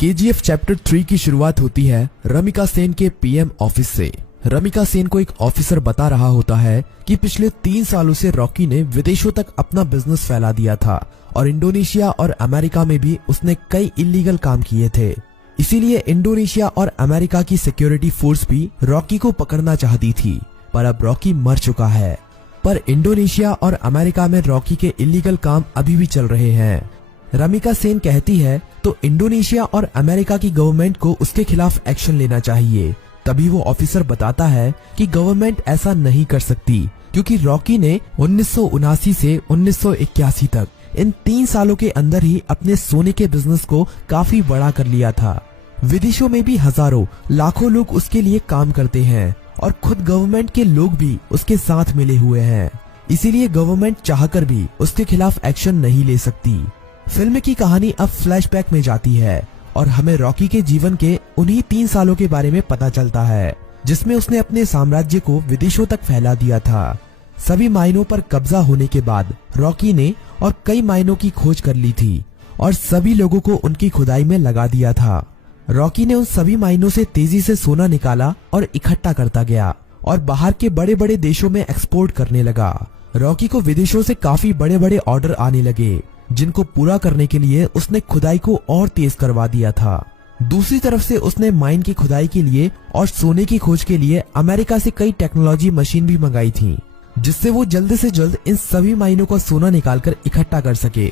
KGF chapter 3 की शुरुआत होती है रमिका सेन के पीएम ऑफिस से। रमिका सेन को एक ऑफिसर बता रहा होता है कि पिछले 3 सालों से रॉकी ने विदेशों तक अपना बिजनेस फैला दिया था और इंडोनेशिया और अमेरिका में भी उसने कई इलीगल काम किए थे। इसीलिए इंडोनेशिया और अमेरिका की सिक्योरिटी फोर्स भी रॉकी को पकड़ना चाहती थी, पर अब रॉकी मर चुका है। पर इंडोनेशिया और अमेरिका में रॉकी के इलीगल काम अभी भी चल रहे हैं। रमिका सेन कहती है तो इंडोनेशिया और अमेरिका की गवर्नमेंट को उसके खिलाफ एक्शन लेना चाहिए। तभी वो ऑफिसर बताता है कि गवर्नमेंट ऐसा नहीं कर सकती, क्योंकि रॉकी ने 1979 से 1981 तक इन 3 सालों के अंदर ही अपने सोने के बिजनेस को काफी बड़ा कर लिया था। विदेशों में भी हजारों लाखों लोग उसके लिए काम करते हैं और खुद गवर्नमेंट के लोग भी उसके साथ मिले हुए हैं। इसीलिए गवर्नमेंट चाहकर भी उसके खिलाफ एक्शन नहीं ले सकती। फिल्म की कहानी अब फ्लैशबैक में जाती है और हमें रॉकी के जीवन के उन्हीं 3 सालों के बारे में पता चलता है, जिसमें उसने अपने साम्राज्य को विदेशों तक फैला दिया था। सभी माइनों पर कब्जा होने के बाद रॉकी ने और कई माइनों की खोज कर ली थी और सभी लोगों को उनकी खुदाई में लगा दिया था। रॉकी ने उन सभी माइनों से तेजी से सोना निकाला और इकट्ठा करता गया और बाहर के बड़े बड़े देशों में एक्सपोर्ट करने लगा। रॉकी को विदेशों से काफी बड़े बड़े ऑर्डर आने लगे, जिनको पूरा करने के लिए उसने खुदाई को और तेज करवा दिया था। दूसरी तरफ से उसने माइन की खुदाई के लिए और सोने की खोज के लिए अमेरिका से कई टेक्नोलॉजी मशीन भी मंगाई थी, जिससे वो जल्द से जल्द इन सभी माइनों का सोना निकालकर इकट्ठा कर सके।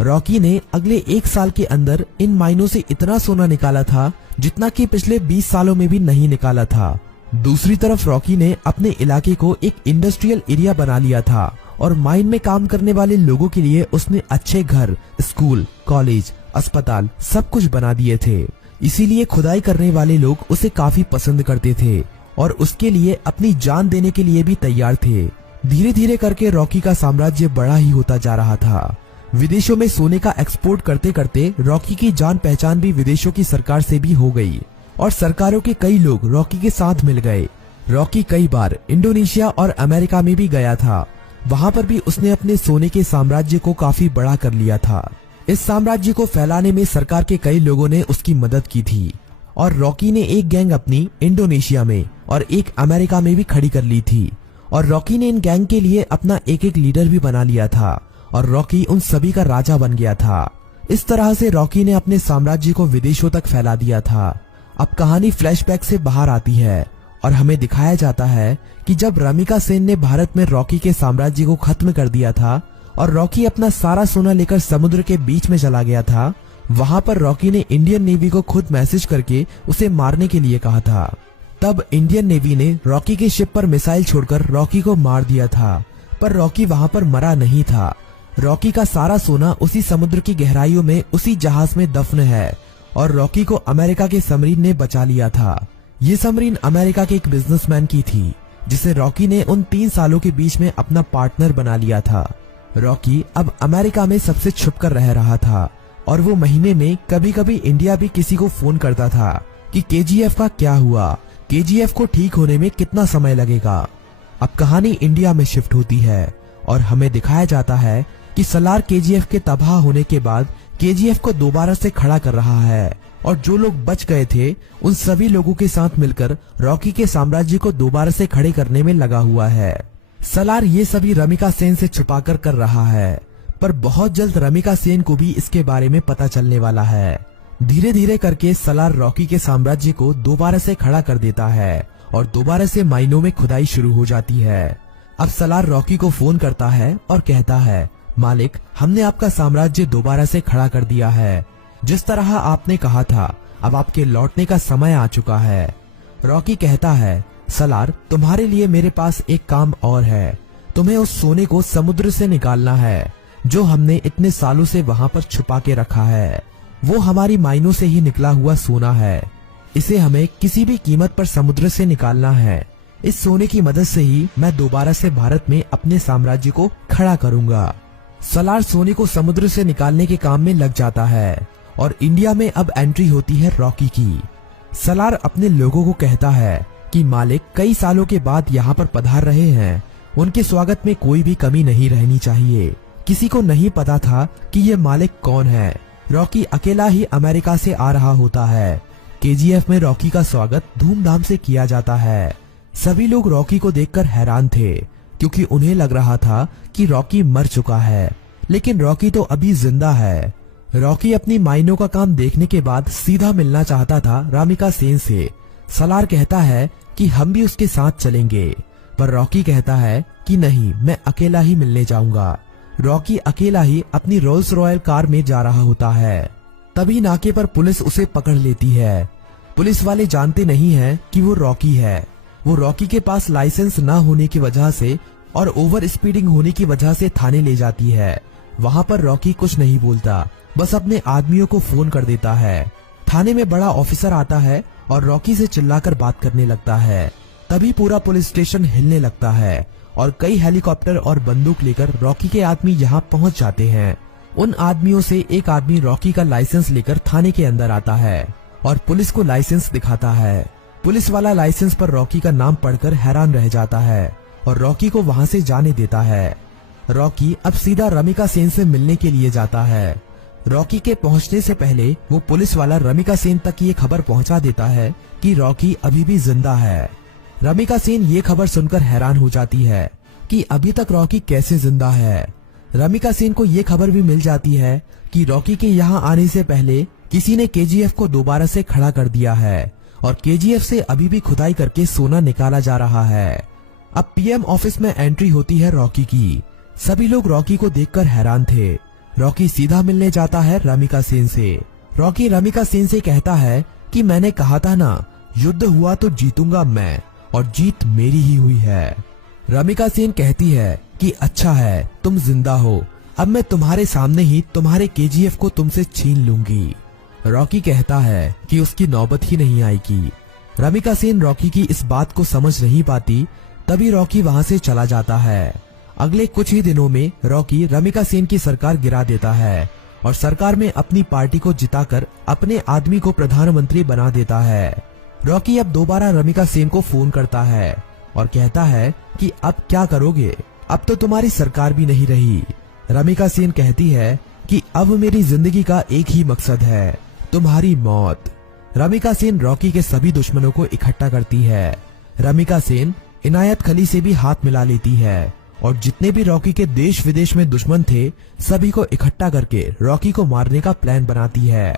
रॉकी ने अगले 1 साल के अंदर इन माइनों से इतना सोना निकाला था जितना कि पिछले 20 सालों में भी नहीं निकाला था। दूसरी तरफ रॉकी ने अपने इलाके को एक इंडस्ट्रियल एरिया बना लिया था और माइन में काम करने वाले लोगों के लिए उसने अच्छे घर, स्कूल, कॉलेज, अस्पताल सब कुछ बना दिए थे। इसीलिए खुदाई करने वाले लोग उसे काफी पसंद करते थे और उसके लिए अपनी जान देने के लिए भी तैयार थे। धीरे धीरे करके रॉकी का साम्राज्य बड़ा ही होता जा रहा था। विदेशों में सोने का एक्सपोर्ट करते करते रॉकी की जान पहचान भी विदेशों की सरकार से भी हो गई और सरकारों के कई लोग रॉकी के साथ मिल गए। रॉकी कई बार इंडोनेशिया और अमेरिका में भी गया था। वहां पर भी उसने अपने सोने के साम्राज्य को काफी बड़ा कर लिया था। इस साम्राज्य को फैलाने में सरकार के कई लोगों ने उसकी मदद की थी और रॉकी ने एक गैंग अपनी इंडोनेशिया में और एक अमेरिका में भी खड़ी कर ली थी और रॉकी ने इन गैंग के लिए अपना एक एक लीडर भी बना लिया था और रॉकी उन सभी का राजा बन गया था। इस तरह से रॉकी ने अपने साम्राज्य को विदेशों तक फैला दिया था। अब कहानी फ्लैशबैक से बाहर आती है और हमें दिखाया जाता है कि जब रमिका सेन ने भारत में रॉकी के साम्राज्य को खत्म कर दिया था और रॉकी अपना सारा सोना लेकर समुद्र के बीच में चला गया था, वहां पर रॉकी ने इंडियन नेवी को खुद मैसेज करके उसे मारने के लिए कहा था। तब इंडियन नेवी ने रॉकी के शिप पर मिसाइल छोड़कर रॉकी को मार दिया था, पर रॉकी वहां पर मरा नहीं था। रॉकी का सारा सोना उसी समुद्र की गहराइयों में उसी जहाज में दफन है और रॉकी को अमेरिका के सबमरीन ने बचा लिया था। ये सबमरीन अमेरिका के एक बिजनेसमैन की थी, जिसे रॉकी ने उन 3 सालों के बीच में अपना पार्टनर बना लिया था। रॉकी अब अमेरिका में सबसे छुपकर रह रहा था और वो महीने में कभी कभी इंडिया भी किसी को फोन करता था कि केजीएफ का क्या हुआ, केजीएफ को ठीक होने में कितना समय लगेगा। अब कहानी इंडिया में शिफ्ट होती है और हमें दिखाया जाता है कि सलार केजीएफ के तबाह होने के बाद केजीएफ को दोबारा से खड़ा कर रहा है और जो लोग बच गए थे उन सभी लोगों के साथ मिलकर रॉकी के साम्राज्य को दोबारा से खड़े करने में लगा हुआ है। सलार ये सभी रमिका सेन से छुपाकर कर रहा है, पर बहुत जल्द रमिका सेन को भी इसके बारे में पता चलने वाला है। धीरे धीरे करके सलार रॉकी के साम्राज्य को दोबारा से खड़ा कर देता है और दोबारा से माइनों में खुदाई शुरू हो जाती है। अब सलार रॉकी को फोन करता है और कहता है, मालिक, हमने आपका साम्राज्य दोबारा से खड़ा कर दिया है। जिस तरह आपने कहा था, अब आपके लौटने का समय आ चुका है। रॉकी कहता है, सलार, तुम्हारे लिए मेरे पास एक काम और है। तुम्हें उस सोने को समुद्र से निकालना है जो हमने इतने सालों से वहां पर छुपा के रखा है। वो हमारी माइनों से ही निकला हुआ सोना है। इसे हमें किसी भी कीमत पर समुद्र से निकालना है। इस सोने की मदद से ही मैं दोबारा से भारत में अपने साम्राज्य को खड़ा करूंगा। सलार सोने को समुद्र से निकालने के काम में लग जाता है और इंडिया में अब एंट्री होती है रॉकी की। सलार अपने लोगों को कहता है कि मालिक कई सालों के बाद यहाँ पर पधार रहे हैं, उनके स्वागत में कोई भी कमी नहीं रहनी चाहिए। किसी को नहीं पता था कि ये मालिक कौन है। रॉकी अकेला ही अमेरिका से आ रहा होता है। केजीएफ में रॉकी का स्वागत धूमधाम से किया जाता है। सभी लोग रॉकी को देखकर हैरान थे, क्योंकि उन्हें लग रहा था कि रॉकी मर चुका है, लेकिन रॉकी तो अभी जिंदा है। रॉकी अपनी माइनों का काम देखने के बाद सीधा मिलना चाहता था रामिका सेन से। सलार कहता है कि हम भी उसके साथ चलेंगे, पर रॉकी कहता है कि नहीं, मैं अकेला ही मिलने जाऊंगा। रॉकी अकेला ही अपनी रोल्स रॉयल कार में जा रहा होता है। तभी नाके पर पुलिस उसे पकड़ लेती है। पुलिस वाले जानते नहीं हैं कि वो रॉकी है। वो रॉकी के पास लाइसेंस न होने की वजह से और ओवर स्पीडिंग होने की वजह से थाने ले जाती है। वहाँ पर रॉकी कुछ नहीं बोलता, बस अपने आदमियों को फोन कर देता है। थाने में बड़ा ऑफिसर आता है और रॉकी से चिल्लाकर बात करने लगता है। तभी पूरा पुलिस स्टेशन हिलने लगता है और कई हेलीकॉप्टर और बंदूक लेकर रॉकी के आदमी यहाँ पहुँच जाते हैं। उन आदमियों से एक आदमी रॉकी का लाइसेंस लेकर थाने के अंदर आता है और पुलिस को लाइसेंस दिखाता है। पुलिस वाला लाइसेंस पर रॉकी का नाम पढ़कर हैरान रह जाता है और रॉकी को वहाँ से जाने देता है। रॉकी अब सीधा रमिका सेन से मिलने के लिए जाता है। रॉकी के पहुँचने से पहले वो पुलिस वाला रमिका सेन तक ये खबर पहुँचा देता है कि रॉकी अभी भी जिंदा है। रमिका सेन ये खबर सुनकर हैरान हो जाती है कि अभी तक रॉकी कैसे जिंदा है। रमिका सेन को ये खबर भी मिल जाती है कि रॉकी के यहाँ आने से पहले किसी ने केजीएफ को दोबारा से खड़ा कर दिया है और केजीएफ से अभी भी खुदाई करके सोना निकाला जा रहा है। अब पीएम ऑफिस में एंट्री होती है रॉकी की। सभी लोग रॉकी को देखकर हैरान थे। रॉकी सीधा मिलने जाता है रमिका सेन से। रॉकी रमिका सेन से कहता है कि मैंने कहा था ना, युद्ध हुआ तो जीतूंगा मैं, और जीत मेरी ही हुई है। रमिका सेन कहती है कि अच्छा है, तुम जिंदा हो, अब मैं तुम्हारे सामने ही तुम्हारे केजीएफ को तुमसे छीन लूंगी। रॉकी कहता है कि उसकी नौबत ही नहीं आएगी। रमिका सेन रॉकी की इस बात को समझ नहीं पाती। तभी रॉकी वहाँ से चला जाता है। अगले कुछ ही दिनों में रॉकी रमिका सेन की सरकार गिरा देता है और सरकार में अपनी पार्टी को जिताकर अपने आदमी को प्रधानमंत्री बना देता है। रॉकी अब दोबारा रमिका सेन को फोन करता है और कहता है कि अब क्या करोगे, अब तो तुम्हारी सरकार भी नहीं रही। रमिका सेन कहती है कि अब मेरी जिंदगी का एक ही मकसद है, तुम्हारी मौत। रमिका सेन रॉकी के सभी दुश्मनों को इकट्ठा करती है। रमिका सेन इनायत खली से भी हाथ मिला लेती है और जितने भी रॉकी के देश विदेश में दुश्मन थे, सभी को इकट्ठा करके रॉकी को मारने का प्लान बनाती है।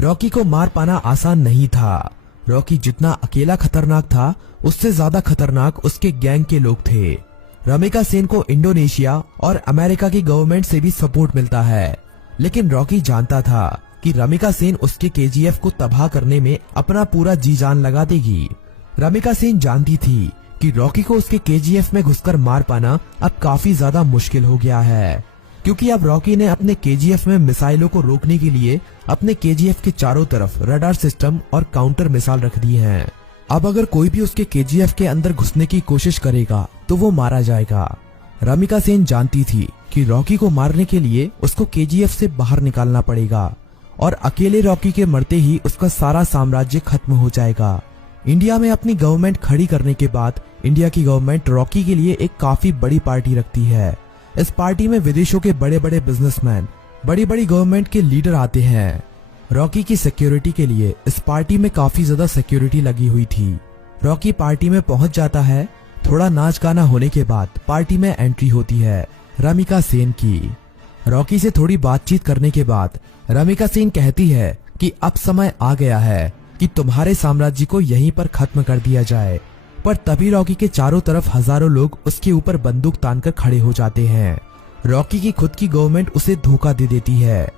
रॉकी को मार पाना आसान नहीं था। रॉकी जितना अकेला खतरनाक था, उससे ज्यादा खतरनाक उसके गैंग के लोग थे। रमिका सेन को इंडोनेशिया और अमेरिका की गवर्नमेंट से भी सपोर्ट मिलता है, लेकिन रॉकी जानता था कि रमिका सेन उसके केजीएफ को तबाह करने में अपना पूरा जी जान लगा देगी। रमिका सेन जानती थी कि रॉकी को उसके केजीएफ में घुसकर मार पाना अब काफी ज्यादा मुश्किल हो गया है, क्योंकि अब रॉकी ने अपने केजीएफ में मिसाइलों को रोकने के लिए अपने केजीएफ के चारों तरफ रडार सिस्टम और काउंटर मिसाइल रख दी हैं। अब अगर कोई भी उसके केजीएफ के अंदर घुसने की कोशिश करेगा तो वो मारा जाएगा। रमिका सेन जानती थी कि रॉकी को मारने के लिए उसको केजीएफ से बाहर निकालना पड़ेगा और अकेले रॉकी के मरते ही उसका सारा साम्राज्य खत्म हो जाएगा। इंडिया में अपनी गवर्नमेंट खड़ी करने के बाद इंडिया की गवर्नमेंट रॉकी के लिए एक काफी बड़ी पार्टी रखती है। इस पार्टी में विदेशों के बड़े बड़े बिजनेसमैन, बड़ी बड़ी गवर्नमेंट के लीडर आते हैं। रॉकी की सिक्योरिटी के लिए इस पार्टी में काफी ज्यादा सिक्योरिटी लगी हुई थी। रॉकी पार्टी में पहुंच जाता है। थोड़ा नाच गाना होने के बाद पार्टी में एंट्री होती है रमिका सेन की। रॉकी से थोड़ी बातचीत करने के बाद रमिका सेन कहती है कि अब समय आ गया है कि तुम्हारे साम्राज्य को यहीं पर खत्म कर दिया जाए। पर तभी रॉकी के चारों तरफ हजारों लोग उसके ऊपर बंदूक तानकर खड़े हो जाते हैं। रॉकी की खुद की गवर्नमेंट उसे धोखा दे देती है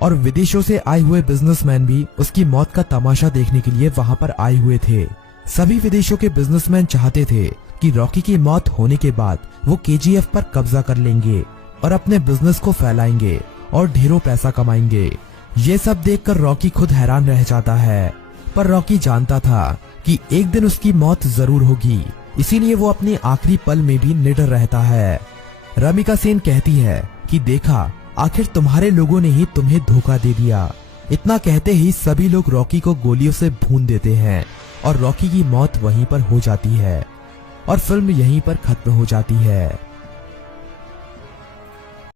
और विदेशों से आए हुए बिजनेसमैन भी उसकी मौत का तमाशा देखने के लिए वहां पर आए हुए थे। सभी विदेशों के बिजनेसमैन चाहते थे कि रॉकी की मौत होने के बाद वो केजीएफ पर कब्जा कर लेंगे और अपने बिजनेस को फैलाएंगे और ढेरों पैसा कमाएंगे। ये सब देखकर रॉकी खुद हैरान रह जाता है, पर रॉकी जानता था कि एक दिन उसकी मौत जरूर होगी, इसीलिए वो अपने आखिरी पल में भी निडर रहता है। रमिका सेन कहती है कि देखा, आखिर तुम्हारे लोगों ने ही तुम्हें धोखा दे दिया। इतना कहते ही सभी लोग रॉकी को गोलियों से भून देते हैं और रॉकी की मौत वहीं पर हो जाती है और फिल्म यहीं पर खत्म हो जाती है।